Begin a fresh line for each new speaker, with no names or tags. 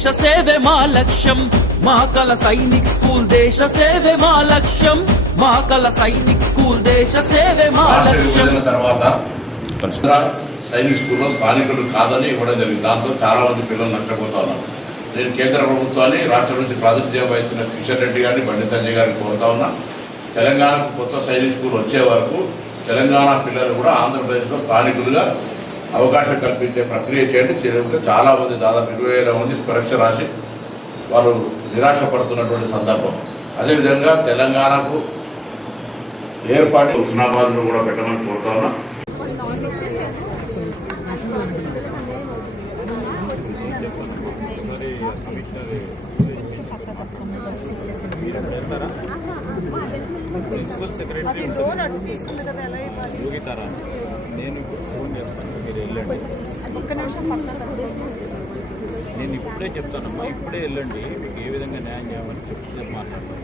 దేశ సేవే మా లక్ష్యం. మా కల సైనిక్ స్కూల్ దేశ సేవే మా లక్ష్యం. మా కల సైనిక్ స్కూల్ దేశ సేవే మా లక్ష్యం.
తర్వాత సైనిక్ స్కూల్లో స్థానికులు కాదని ఇవ్వడం జరిగింది. దాంతో చాలా మంది పిల్లలు నష్టపోతా ఉన్నారు నేను కేంద్ర ప్రభుత్వాన్ని రాష్ట్రం నుంచి ప్రాతినిధ్యం వహించిన కిషన్ రెడ్డి గారిని బండి సంజయ్ గారిని కోరుతా ఉన్నా. తెలంగాణకు కొత్త సైనిక్ స్కూల్ వచ్చే వరకు తెలంగాణ పిల్లలు కూడా ఆంధ్రప్రదేశ్లో స్థానికులుగా అవకాశం కల్పించే ప్రక్రియ చేయండి. చేయడంతో చాలా మంది దాదాపు ఇరవై వేల మంది పరీక్ష రాసి వాళ్ళు నిరాశ పడుతున్నటువంటి సందర్భం. అదేవిధంగా తెలంగాణకు ఏర్పాటు హుస్నాబాద్లో కూడా పెట్టమని కోరుతా ఉన్నా.
ప్రిన్సిపల్ సెక్రటరీ నేను నేను ఇప్పుడే చెప్తానమ్మా ఇప్పుడే వెళ్ళండి మీకు ఏ విధంగా న్యాయం చేయమని చెప్తే మాట్లాడతాను.